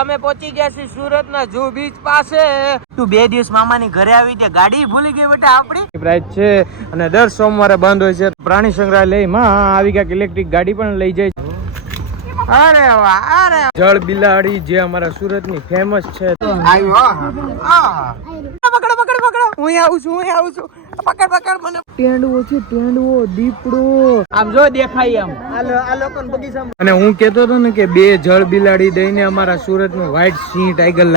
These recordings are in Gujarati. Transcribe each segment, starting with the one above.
અમે પહોંચી ગયા છીએ સુરત ના જૂ બીચ પાસે. તું 2 દિવસ મામાની ઘરે આવી ત્યાં ગાડી ભૂલી ગઈ બેટા આપણી પ્રાઇસ છે અને દર સોમવારે બંધ હોય છે. પ્રાણી સંગ્રહાલયમાં આવી ક્યાંક ઇલેક્ટ્રિક ગાડી પણ લઈ જાય છે. અરે વાહ, અરે જળ બિલાડી જે અમારા સુરત ની ફેમસ છે. પકડો પકડો પકડો, હું આવું છું. પકડ પકડ મને. ટેંડવો છે, ટેંડવો, દીપડો આમ જો દેખાય આમ આ લોકો બગીચામાં. અને હું કેતો હતો ને કે 2 જળ બિલાડી દઈને અમારા સુરત નું વ્હાઈટ સિંહ ટાઈગર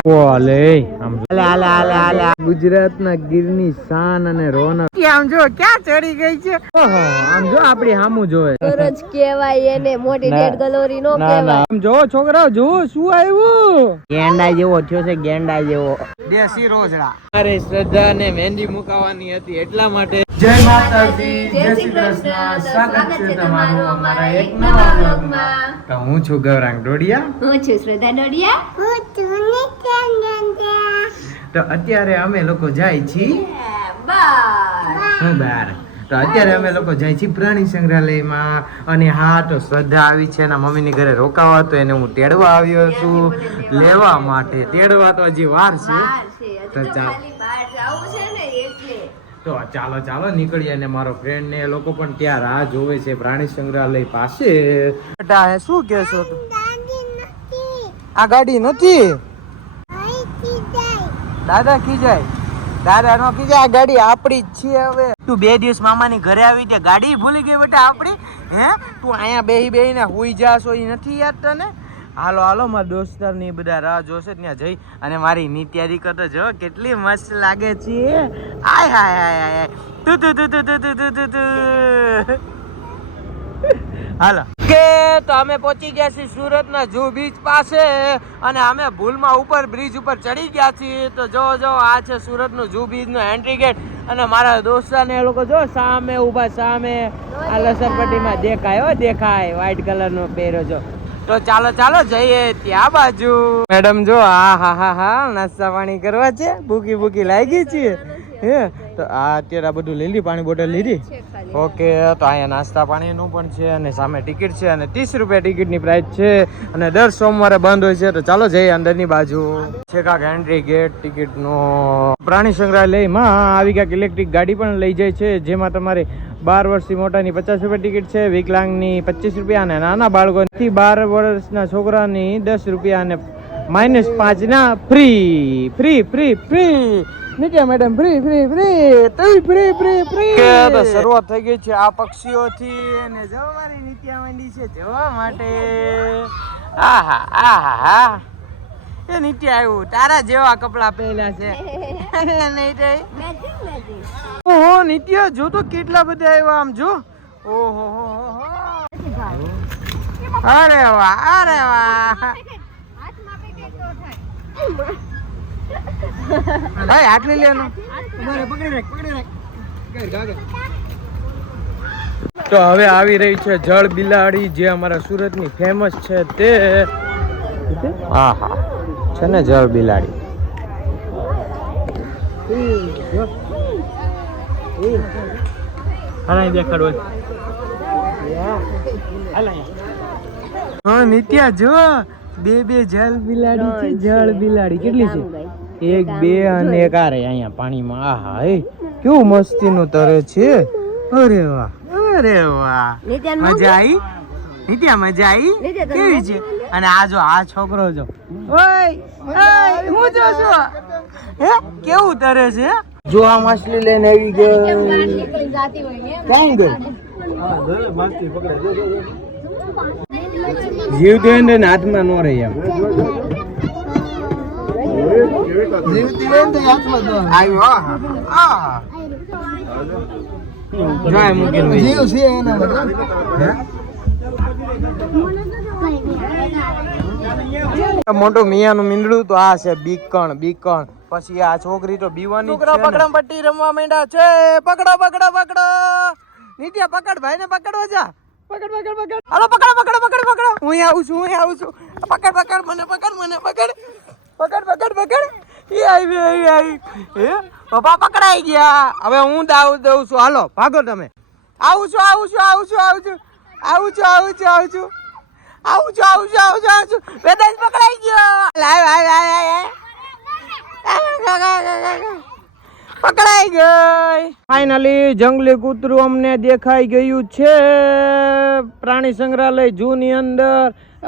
ગુજરાત ના ગીરની શાન અને રોનક. આમ જો ક્યાં ચડી ગઈ છે. આમ જો આપડી સામું જોવે. સૂરજ કેવાય એને, મોટી ડેડ ગલોરી નો કેવાય. આમ જો છોકરાઓ જો શું આવ્યું. ગેંડા જેવો થયો છે, ગેંડા જેવો. દેશી રોજડા. અરે શ્રદ્ધા ને મહેંદી મુકાવાની હતી એટલા માટે. જય માતાજી, જય શ્રી કૃષ્ણ. સ્વાગત છે તમારું અમારા એક નવા વ્લોગમાં. તો હું છું ગૌરાંગ ડોડિયા. હું છું શ્રદ્ધા ડોડિયા. હું છું નિત્યા ડોડિયા. તો અત્યારે અમે લોકો જાય છીએ બહાર. તો અત્યારે અમે લોકો જાય છીએ પ્રાણી સંગ્રહાલયમાં. અને હા, તો શ્રદ્ધા આવી છે એના મમ્મીની ઘરે રોકાવા, તો એને હું તેડવા આવ્યો છું લેવા માટે. તેડવા તો હજી વાર છે. તો ચાલો નીકળીએ. અને મારો ફ્રેન્ડ ને એ લોકો પણ ત્યાં રાહ જોવે છે પ્રાણી સંગ્રહાલય પાસે. બેટા શું કહેશો તું? આ ગાડી નથી. દાદા ખીજાય, દાદા નો ખીજાય. આ ગાડી આપણી જ છે. હવે તું 2 દિવસ મામાની ઘરે આવી ત્યાં ગાડી ભૂલી ગઈ બેટા આપણી. હે તું અહીંયા બેહીને હુઈ જાશો એ નથી યાદ તને? હાલો મારા દોસ્તાર ની બધા રાહ જોશે ત્યાં જઈ. અને મારી નિત્યારી તો જો કેટલી મસ્ત લાગે છે. આય હાય હાય હાય તું હાલો કે તો અમે પહોંચી ગયા છીએ સુરત ના જૂ બીચ પાસે. અને અમે ભૂલમાં ઉપર બ્રિજ ઉપર ચડી ગયા છીએ. તો જો આ છે સુરત નું જૂ બીચ નો એન્ટ્રી ગેટ. અને મારા દોસ્તાર ને એ લોકો જો સામે ઉભા, સામે આ લસરપટ્ટીમાં દેખાય વ્હાઈટ કલર નો પહેર્યો છો. તો ચાલો જઈએ ત્યાં બાજુ. મેડમ જો હા નાસ્તા પાણી કરવા છે. ભૂકી લાગી છે. હે તો આ અત્યારે આ બધું લીધી, પાણી બોટલ લીધી. ઓકે, તો અહીંયા નાસ્તા પાણીનું પણ છે અને સામે ટિકિટ છે. અને 30 રૂપિયા ટિકિટની પ્રાઇસ છે. અને દર સોમવારે બંધ હોય છે. તો ચાલો જઈએ અંદરની બાજુ. છે કાંક એન્ટ્રી ગેટ ટિકિટનો. પ્રાણી સંગ્રહાલયમાં આવી ક્યાંક ઇલેક્ટ્રિક ગાડી પણ લઈ જાય છે, જેમાં તમારે 12 વર્ષથી મોટાની 50 રૂપિયા ટિકિટ છે, વિકલાંગની 25 રૂપિયા અને નાના બાળકોથી 12 વર્ષના છોકરાની 10 રૂપિયા અને -5 ના ફ્રી. નિત્યા મેડમ ફ્રી. તો શરૂઆત થઈ ગઈ છે આ પક્ષીઓથી. અને જવાની નિત્યા માંડી છે જોવા માટે. આહા એ નિત્યા આવ્યું. તારા જેવા કપડા પહેર્યા છે. ઓહો નિત્યા જો તો કેટલા બધા આવ્યા. આમ જો. ઓહો અરે વાહ. આટલી લેવાનું. તો હવે આવી રહી છે જળ બિલાડી જે અમારા સુરત ની ફેમસ છે. તે છે ને જળ બિલાડી. હા નિત્યા જો 2 જળ બિલાડી છે. જળ બિલાડી કેટલી છે? 1 2 અને 1 આ રહી અહીંયા પાણીમાં. આહા કેવું મસ્તી નું તરે છે. અરે વાહ મજા આવી. નિત્યા મજા આવી કેવી છે? અને આ જો આ છોકરો જો હું જો છું કેવું તરે છે. જો આ માછલી લઈને આવી ગયો. જીવ તો એને હાથમાં ન રહી એમ. મોટું મિયાનું મીંડળું તો આ છે બીકણ. પછી આ છોકરી તો બીવાની છે. પકડમ પટ્ટી રમવા માંડ્યા છે. પકડો નિત્યા પકડ, ભાઈ ને પકડવા જા. પકડ હાલો પકડો. હું આવું છું. પકડ મને પકડ. એ આવી હે પપ્પા પકડાઈ ગયા. હવે હું દાવ દઉં છું. હાલો ભાગો તમે. આવું છું. આવું છું વેદાંત પકડાઈ ગયો લાવ પકડાઈ ગઈ ફાઇનલી જંગલી કૂતરું અમને દેખાઈ ગયું છે પ્રાણી સંગ્રહાલય ઝૂ ની અંદર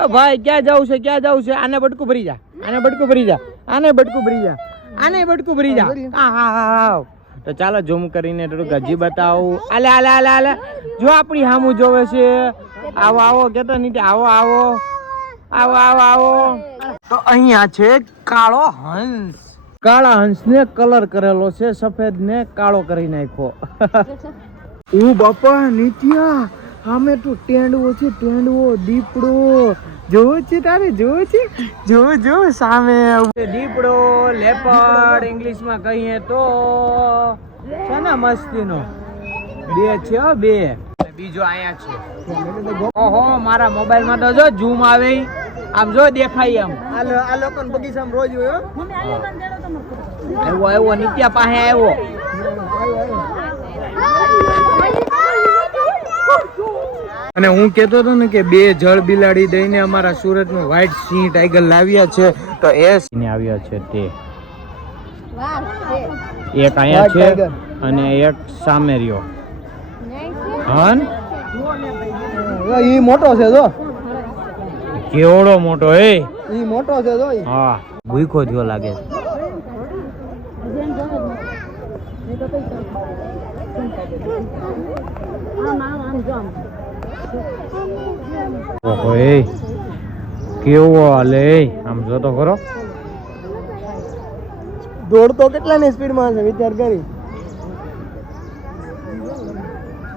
ભાઈ ક્યાં જવું છે આને બટકું ભરી જા આને બટકું ભરી જા તો ચાલો ઝૂમ કરીને થોડુંક હજી બતાવું આલે જો આપણી સામું જોવે છે આવો કેતો નહીં આવો તો અહીંયા છે કાળા હંસ ને કલર કરેલો છે સફેદ ને કાળો કરી નાખ્યો ઓ બાપા નિત્યા અમે તો ટેંડવો દીપડો જોવો છે તારે જો સામે દીપડો લેપર્ડ ઇંગ્લિશ માં કહીએ તો છે ને મસ્તીનો બે બીજો આયા છે ઓહો મારા મોબાઈલ માં તો જો ઝૂમ આવે આમ જો દેખાય આમ આ લોકો બગીચામાં રોજ હોય આવ્યો નિત્યા પાસે આવ્યો અને હું કેતો હતો ને કે બે જળ બિલાડી દઈને અમારા સુરતમાં વ્હાઈટ સિંહ ટાઈગર લાવ્યા છે તો એ સિંહ આવ્યા છે તે એક અહીંયા છે અને એક સામે રહ્યો ઈ મોટો છે જો કેવડો મોટો ઈ મોટો છે જો હા ભૂખો થયો લાગે ઓહો કેવો હાલે આમ જો તો ખરો દોડતો કેટલાની સ્પીડમાં છે વિચાર કરી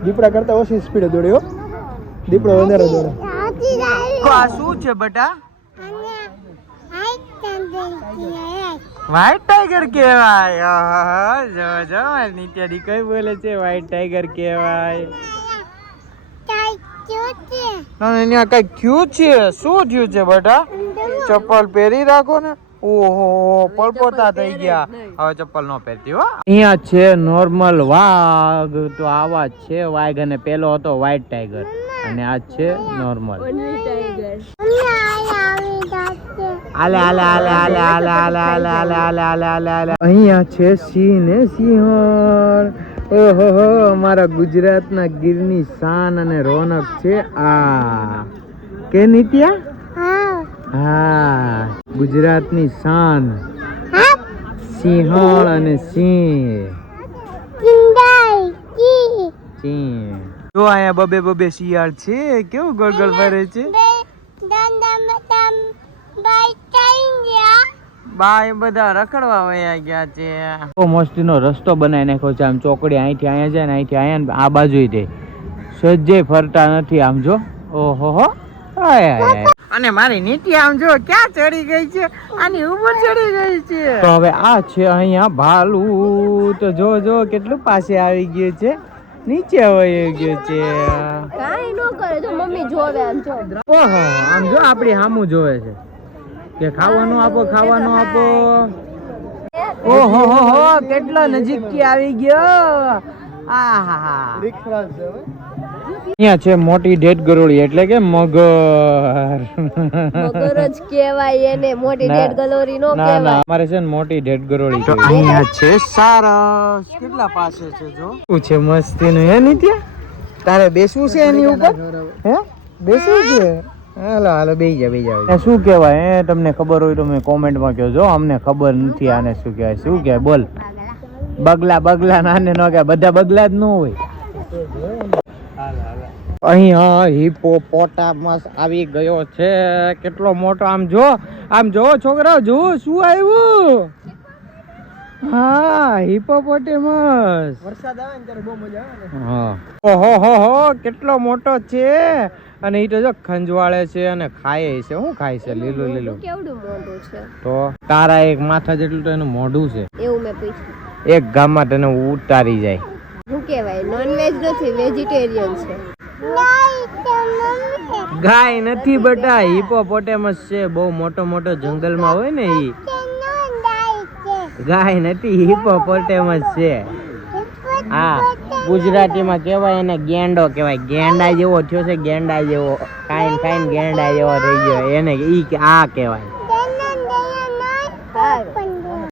દીપડા કરતા ઓછી સ્પીડે દોડ્યો દીપડો વધારે દોડે આ શું છે બટા વ્હાઈટ ટાઈગર કહેવાય જો નિત્યાદી કઈ બોલે છે વ્હાઈટ ટાઈગર કહેવાય અહીંયા કઈ ક્યુ છે શું થયું છે બટા ચપ્પલ પહેરી રાખો ને ઓહો પલપોતા થઈ ગયા હવે ચપ્પલ નો પહેરતી હો અહીંયા છે નોર્મલ વાઘ તો આવા છે વાઘ અને પેલો હતો વ્હાઈટ ટાઈગર અને આ છે નોર્મલ અહીંયા છે સિંહ ને સિંહણ ઓહો અમારા ગુજરાતના ગીરની શાન અને રોનક છે આ કે નિત્યા હા ગુજરાતની શાન સિંહણ અને સિંહ જો અહીંયા બબે શિયાળ છે કેવું ગોળ ગોળ ફરે છે બાય બધા રખડવા વયા ગયા છે બહુ મસ્તીનો રસ્તો બનાવી નાખ્યો છે આમ ચોકડી અહીંથી અહીંયા જાય ને અહીંથી અહીંયા આ બાજુ જાય સજ્જે ફરતા નથી આમ જો ઓહો અને મારી નીતિ આમ જો ક્યાં ચડી ગઈ છે આની ઉપર ચડી ગઈ છે તો હવે આ છે અહીંયા ભાલુ તો જો કેટલું પાસે આવી ગયું છે નીચે વહી ગયો છે કાઈ નો કરે જો મમ્મી જોવે આમ જો ઓહો આમ જો આપણી સામું જોવે છે કે ખાવાનું આપો ઓહો કેટલા નજીકથી આવી ગયો આહા અહીંયા છે મોટી ડેડ ગરોળી એટલે કે મગર જ કહેવાય એને મોટી ડેડ ગરોળી નો કહેવાય અમારે છે ને મોટી ડેડ ગરોળી તો અહીંયા છે સારસ કેટલા પાસે છે જો શું છે મસ્તીનું હે નિત્યા તારે બેસવું છે એની ઉપર હે બેસવું છે હાલો બેસી જા શું કહેવાય તમને ખબર હોય તો મેં કોમેન્ટમાં કહેજો અમને ખબર નથી આને શું કહેવાય બોલ બગલા નાને ન કહેવાય બધા બગલા જ ન હોય અહીંયા હિપોપોટામસ આવી ગયો છે કેટલો મોટો આમ જો છોકરાઓ જો શું આવ્યું હા હિપોપોટેમસ વરસાદ આવે ને ત્યારે બહુ મજા આવે હા ઓહો કેટલો મોટો છે અને ઈ તો જો ખંજવાળે છે અને ખાય છે શું ખાય છે લીલું કેવડું મોઢું છે તો તારા એક માથા જેટલું તો એનું મોઢું છે એવું મેં પૂછ્યું એક ગામમાં તને ઉતારી જાય શું કહેવાય નોનવેજ નથી વેજીટેરિયન છે ગાય નથી બટા હિપોપોટેમસ છે બહુ મોટો જંગલમાં હોય ને ઈ ગાય નથી હિપોપોટેમસ છે હા ગુજરાતીમાં કહેવાય એને ગેંડો કહેવાય. ગેંડા જેવો થયો છે, ગેંડા જેવો ખાઈને ખાઈને ગેંડા જેવો થઈ ગયો એને આ કહેવાય.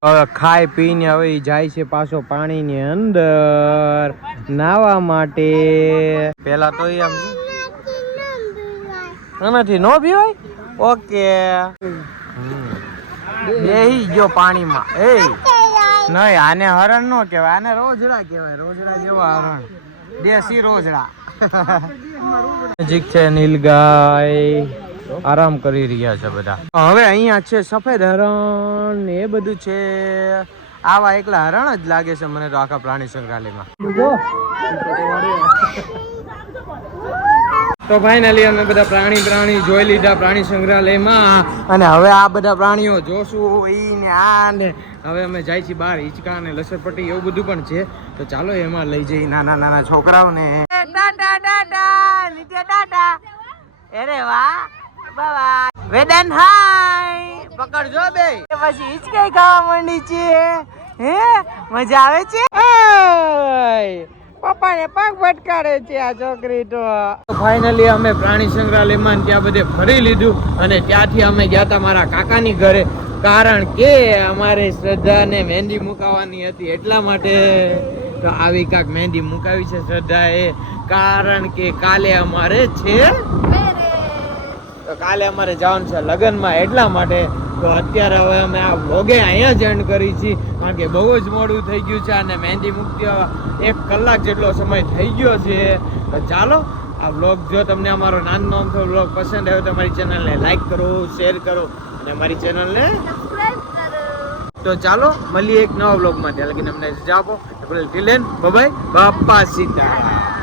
હવે ખાઈ પીને હવે ઈ જાય છે પાછો પાણીની અંદર નાવા માટે. પેલા તો એમ નથી નો પીવાય. ઓકે બેહી ગયો પાણીમાં. એ નહીં આને હરણ નો કહેવાય, આને રોજડા કહેવાય. રોજડા જેવા હરણ, દેશી રોજડા. નજીક છે નીલગાય, આરામ કરી રહ્યા છે બધા. હવે અહીંયા છે સફેદ હરણ ને એ બધું છે. આવા એકલા હરણ જ લાગે છે મને તો આખા પ્રાણી સંગ્રહાલયમાં. તો ફાઇનલી અમે બધા પ્રાણી જોઈ લીધા પ્રાણી સંગ્રહાલયમાં, અને હવે આ બધા પ્રાણીઓ જોશું ઈ ને આ ને. હવે અમે જાય છીએ બહાર. હિંચકા ને લસરપટ્ટી એવું બધું પણ છે, તો ચાલો એમાં લઈ જઈ નાના નાના છોકરાઓને. ટાટા ટાટા નીચે ટાટા. અરે વાહ બાબા વેદન હાય પકડજો બે. પછી હિંચકાઈ ખાવા માંડી છે. હે મજા આવે છે. પપ્પાને પગ ભટકાડે છે આ છોકરી. તો ફાઇનલી અમે પ્રાણી સંગ્રહાલયમાં ત્યાં બધે ફરી લીધું, અને ત્યાંથી અમે ગયા હતા મારા કાકાની ઘરે, કારણ કે અમારે શ્રદ્ધાને મહેંદી મુકાવવાની હતી એટલા માટે. તો આવી કાંક મહેંદી મુકાવી છે શ્રદ્ધાએ, કારણ કે કાલે અમારે છે, તો કાલે અમારે જવાનું છે લગ્નમાં એટલા માટે. તો અત્યારે હવે અમે આ વ્લોગે અહીંયા જ એન્ડ કરી છીએ, કારણ કે બહુ જ મોડું થઈ ગયું છે અને મહેંદી મૂકતી 1 કલાક જેટલો સમય થઈ ગયો છે. તો ચાલો આ વ્લોગ જો તમને અમારો નાનો અમથો વ્લોગ પસંદ આવ્યો તો અમારી ચેનલને લાઈક કરો, શેર કરો અને અમારી ચેનલને સબસ્ક્રાઇબ કરો. તો ચાલો મળીએ એક નવા વ્લોગમાં. ત્યાં લગીને અમને રજા આપો. Bye bye. બાપા સીતારામ.